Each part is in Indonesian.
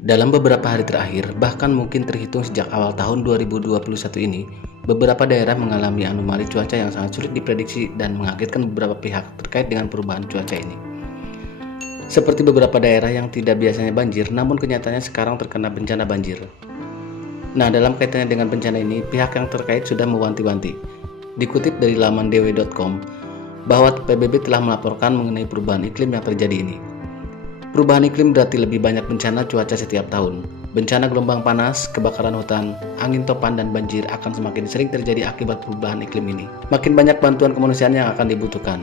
Dalam beberapa hari terakhir, bahkan mungkin terhitung sejak awal tahun 2021 ini, beberapa daerah mengalami anomali cuaca yang sangat sulit diprediksi dan mengagetkan beberapa pihak terkait dengan perubahan cuaca ini. Seperti beberapa daerah yang tidak biasanya banjir, namun kenyataannya sekarang terkena bencana banjir. Nah, dalam kaitannya dengan bencana ini, pihak yang terkait sudah mewanti-wanti. Dikutip dari laman dw.com, bahwa PBB telah melaporkan mengenai perubahan iklim yang terjadi ini. Perubahan iklim berarti lebih banyak bencana cuaca setiap tahun. Bencana gelombang panas, kebakaran hutan, angin topan, dan banjir akan semakin sering terjadi akibat perubahan iklim ini. Makin banyak bantuan kemanusiaan yang akan dibutuhkan.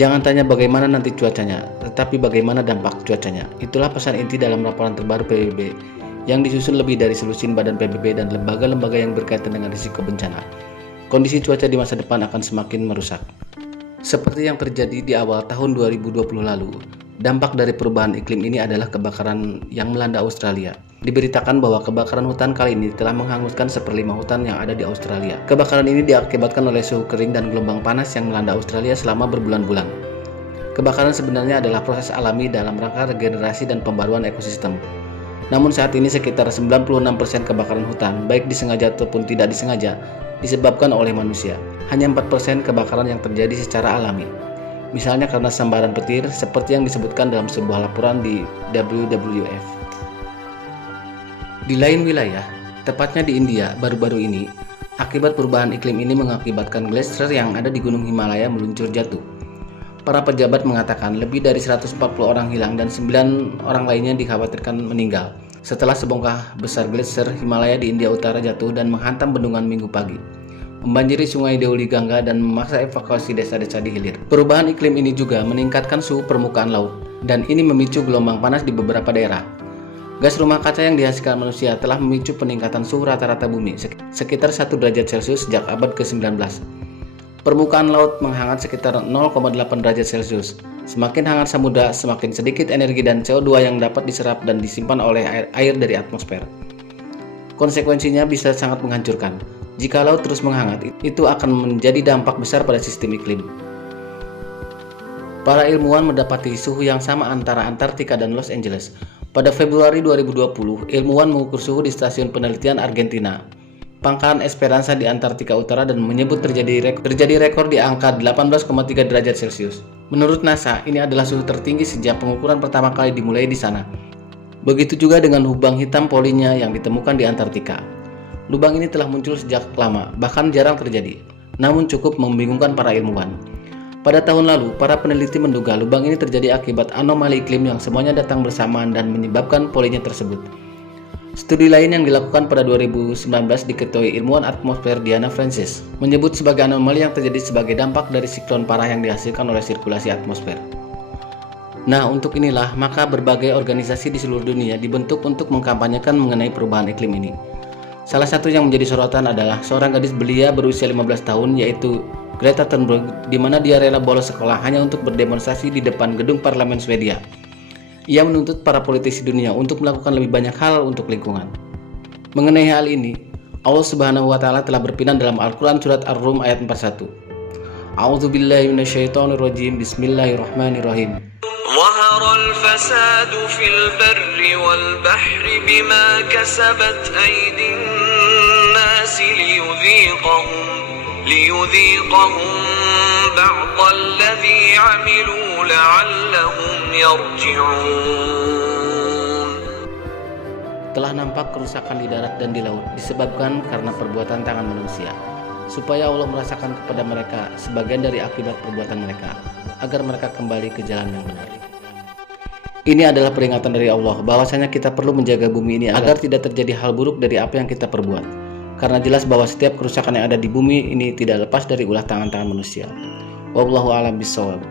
Jangan tanya bagaimana nanti cuacanya, tetapi bagaimana dampak cuacanya. Itulah pesan inti dalam laporan terbaru PBB yang disusun lebih dari selusin badan PBB dan lembaga-lembaga yang berkaitan dengan risiko bencana. Kondisi cuaca di masa depan akan semakin merusak. Seperti yang terjadi di awal tahun 2020 lalu, dampak dari perubahan iklim ini adalah kebakaran yang melanda Australia. Diberitakan bahwa kebakaran hutan kali ini telah menghanguskan 1/5 hutan yang ada di Australia. Kebakaran ini diakibatkan oleh suhu kering dan gelombang panas yang melanda Australia selama berbulan-bulan. Kebakaran sebenarnya adalah proses alami dalam rangka regenerasi dan pembaruan ekosistem. Namun saat ini sekitar 96% kebakaran hutan, baik disengaja ataupun tidak disengaja, disebabkan oleh manusia. Hanya 4% kebakaran yang terjadi secara alami. Misalnya karena sambaran petir, seperti yang disebutkan dalam sebuah laporan di WWF. Di lain wilayah, tepatnya di India, baru-baru ini, akibat perubahan iklim ini mengakibatkan gletser yang ada di Gunung Himalaya meluncur jatuh. Para pejabat mengatakan lebih dari 140 orang hilang dan 9 orang lainnya dikhawatirkan meninggal setelah sebongkah besar gletser Himalaya di India Utara jatuh dan menghantam bendungan Minggu pagi, membanjiri sungai Deuli Gangga dan memaksa evakuasi desa-desa di hilir. Perubahan iklim ini juga meningkatkan suhu permukaan laut, dan ini memicu gelombang panas di beberapa daerah. Gas rumah kaca yang dihasilkan manusia telah memicu peningkatan suhu rata-rata bumi sekitar 1 derajat Celcius sejak abad ke-19. Permukaan laut menghangat sekitar 0,8 derajat Celcius. Semakin hangat samudra, semakin sedikit energi dan CO2 yang dapat diserap dan disimpan oleh air dari atmosfer. Konsekuensinya bisa sangat menghancurkan. Jika laut terus menghangat, itu akan menjadi dampak besar pada sistem iklim. Para ilmuwan mendapati suhu yang sama antara Antartika dan Los Angeles. Pada Februari 2020, ilmuwan mengukur suhu di stasiun penelitian Argentina, Pangkalan Esperanza di Antartika Utara, dan menyebut terjadi rekor di angka 18,3 derajat Celcius. Menurut NASA, ini adalah suhu tertinggi sejak pengukuran pertama kali dimulai di sana. Begitu juga dengan lubang hitam polinya yang ditemukan di Antartika. Lubang ini telah muncul sejak lama, bahkan jarang terjadi, namun cukup membingungkan para ilmuwan. Pada tahun lalu, para peneliti menduga lubang ini terjadi akibat anomali iklim yang semuanya datang bersamaan dan menyebabkan polinya tersebut. Studi lain yang dilakukan pada 2019 diketuai ilmuwan atmosfer Diana Francis menyebut sebagai anomali yang terjadi sebagai dampak dari siklon parah yang dihasilkan oleh sirkulasi atmosfer. Nah, untuk inilah maka berbagai organisasi di seluruh dunia dibentuk untuk mengkampanyekan mengenai perubahan iklim ini. Salah satu yang menjadi sorotan adalah seorang gadis belia berusia 15 tahun yaitu Greta Thunberg, di mana dia rela bolos sekolah hanya untuk berdemonstrasi di depan gedung parlemen Swedia. Ia menuntut para politisi dunia untuk melakukan lebih banyak hal untuk lingkungan. Mengenai hal ini, Allah Subhanahu wa taala telah berfirman dalam Al-Qur'an surat Ar-Rum ayat 41. A'udzubillahi minasyaitonirrajim. Bismillahirrahmanirrahim. ظهر الفساد في البر والبحر بما كسبت أيدي الناس ليذيقهم بعض الذي عملوا لعلهم يرجعون. Telah nampak kerusakan di darat dan di laut disebabkan karena perbuatan tangan manusia, supaya Allah merasakan kepada mereka sebagian dari akibat perbuatan mereka, agar mereka kembali ke jalan yang benar. Ini adalah peringatan dari Allah bahwasanya kita perlu menjaga bumi ini agar tidak terjadi hal buruk dari apa yang kita perbuat. Karena jelas bahwa setiap kerusakan yang ada di bumi ini tidak lepas dari ulah tangan-tangan manusia. Wallahu a'lam bishawab.